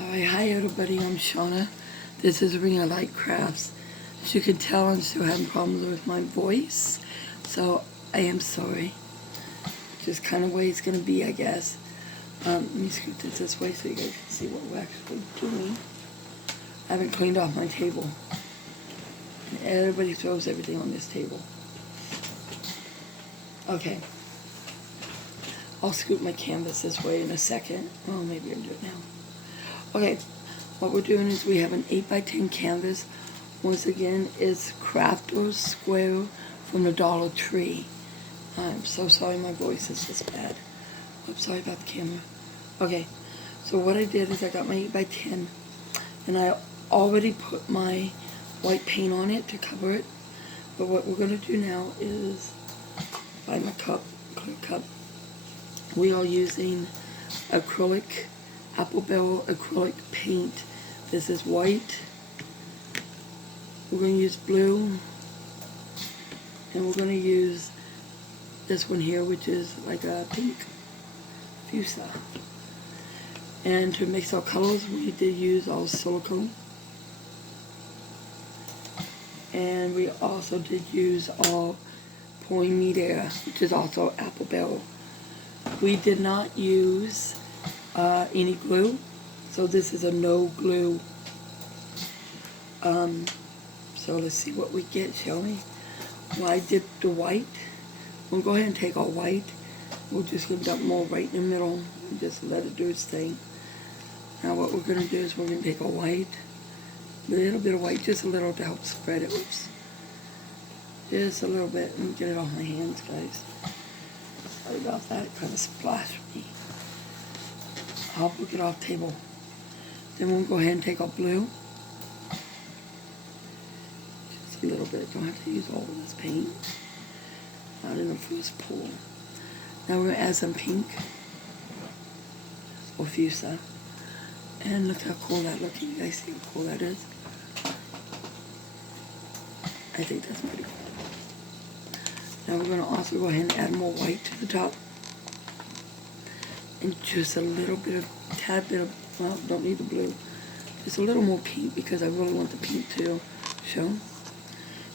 Alright, hi everybody, I'm Shauna. This is Ring of Light Crafts. As you can tell, I'm still having problems with my voice, so I am sorry. Just kind of way it's going to be, I guess. Let me scoot this way so you guys can see what we're actually doing. I haven't cleaned off my table. And everybody throws everything on this table. Okay. I'll scoot my canvas this way in a second. Oh, maybe I'll do it now. Okay, what we're doing is we have an 8x10 canvas. Once again, it's Crafter's Square from the Dollar Tree. I'm so sorry my voice is just bad. I'm sorry about the camera. Okay, so what I did is I got my 8x10 and I already put my white paint on it to cover it. But what we're going to do now is buy my cup, clear cup. We are using acrylic, Apple Barrel acrylic paint. This is white. We're going to use blue. And we're going to use this one here, which is like a pink fuchsia. And to mix our colors, we did use all silicone. And we also did use all pouring meat air, which is also Apple Barrel. We did not use any glue, so this is a no glue. So let's see what we get, shall we? Well, I dipped the white. We'll go ahead and take our white. We'll just give that more right in the middle and just let it do its thing. Now what we're going to do is we're going to take our white, a little bit of white, just a little to help spread it. Oops. Just a little bit. Let me get it off my hands, guys. Sorry about that. It kind of splashed me. I'll get it off the table. Then we'll go ahead and take our blue. Just a little bit. Don't have to use all of this paint. Not in the first pour. Now we're going to add some pink. Or fuchsia. And look how cool that looks. You guys see how cool that is? I think that's pretty cool. Now we're going to also go ahead and add more white to the top. And just a little bit of, tad bit of, well, don't need the blue. Just a little more pink because I really want the pink to show.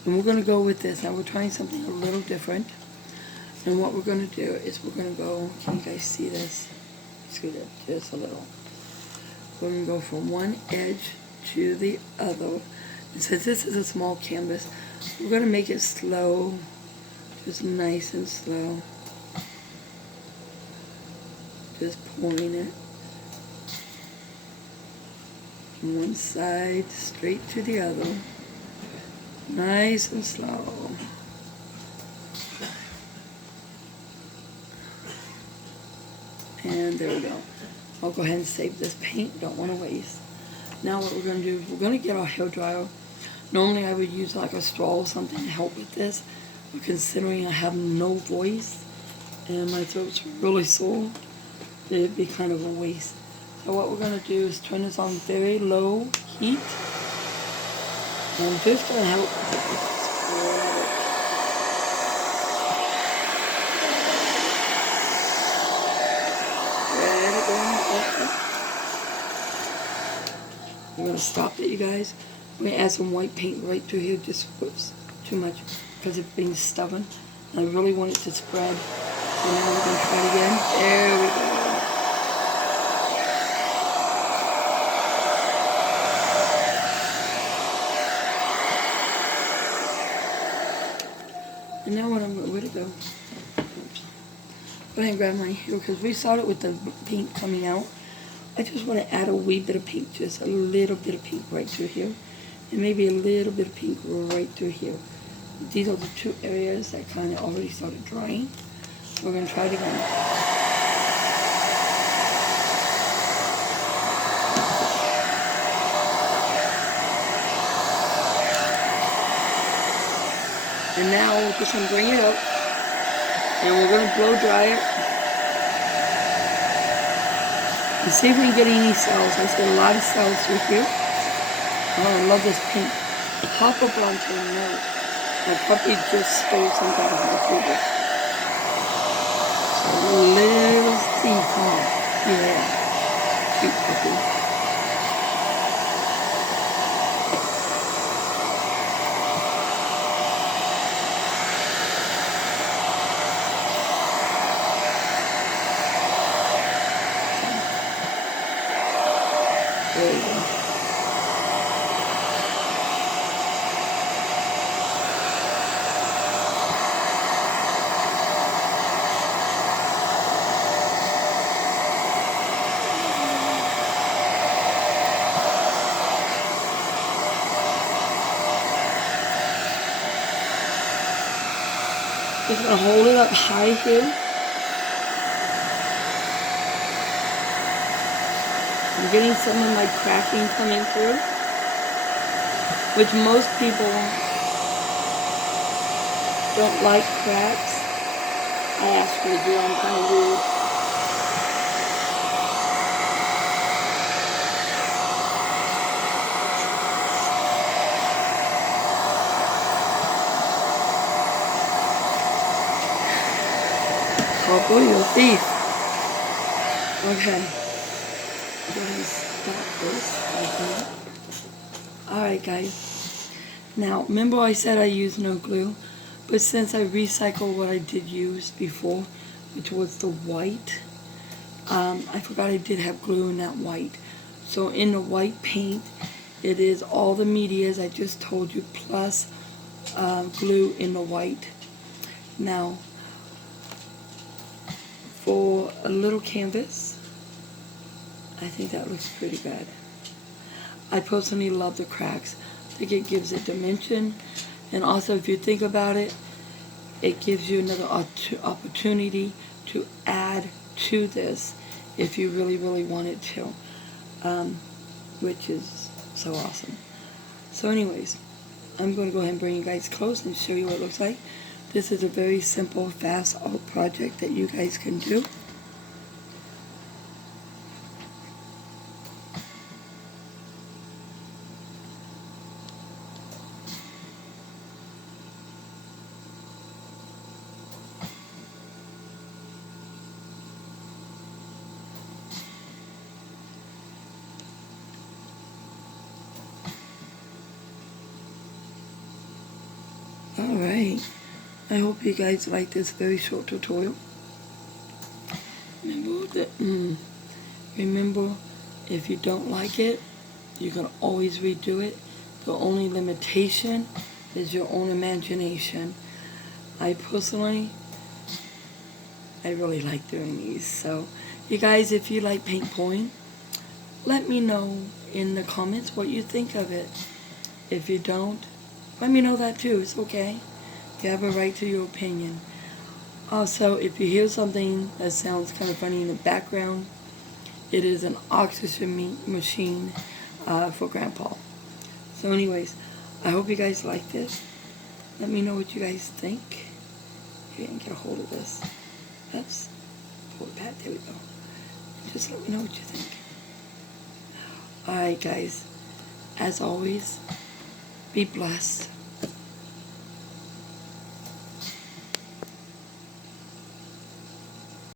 And we're going to go with this. Now we're trying something a little different. And what we're going to do is we're going to go, can you guys see this? Scoot it just a little. We're going to go from one edge to the other. And since this is a small canvas, we're going to make it slow. Just nice and slow. Just pouring it from one side straight to the other. Nice and slow. And there we go. I'll go ahead and save this paint. Don't want to waste. Now what we're going to do is we're going to get our hair dryer. Normally I would use like a straw or something to help with this. But considering I have no voice and my throat's really sore, it'd be kind of a waste. So what we're going to do is turn this on very low heat. And I'm just going to help spread it. Spread it going up. I'm going to stop it, you guys. I'm going to add some white paint right through here. Just whoops, too much because it's being stubborn. And I really want it to spread. So now we're going to try it again. There we go. And now where'd it go? Oops. Go ahead and grab my hair because we started with the pink coming out. I just want to add a wee bit of pink, just a little bit of pink right through here. And maybe a little bit of pink right through here. These are the two areas that kind of already started drying. So we're going to try it again. And now we're just going to bring it up. And we're going to blow dry it. And see if we can get any cells. I got a lot of cells through here. Oh, I love this pink. Pop up onto a note. My puppy just stole something off my table. So a little thief, huh? Yeah. Cute puppy. There you go. Just gonna hold it up high here. I'm getting some of my cracking coming through, which most people don't like cracks. I actually do. I'm kind of weird. Oh boy, your thief. Okay. Go ahead and stop this like that. Alright guys. Now, remember I said I used no glue? But since I recycled what I did use before, which was the white, I forgot I did have glue in that white. So in the white paint, it is all the medias I just told you, plus glue in the white. Now, for a little canvas, I think that looks pretty good. I personally love the cracks. I think it gives it dimension, and also if you think about it, it gives you another opportunity to add to this if you really, really wanted to, which is so awesome. So anyways, I'm going to go ahead and bring you guys close and show you what it looks like. This is a very simple, fast art project that you guys can do. Alright, I hope you guys like this very short tutorial. Remember, if you don't like it, you can always redo it. The only limitation is your own imagination. I personally, I really like doing these. So, you guys, if you like paint pouring, let me know in the comments what you think of it. If you don't, let me know that too. It's okay. You have a right to your opinion. Also, if you hear something that sounds kind of funny in the background, it is an oxygen machine for Grandpa. So anyways, I hope you guys like this. Let me know what you guys think. Maybe I can get a hold of this. Oops. Pull it back. There we go. Just let me know what you think. Alright guys, as always, be blessed.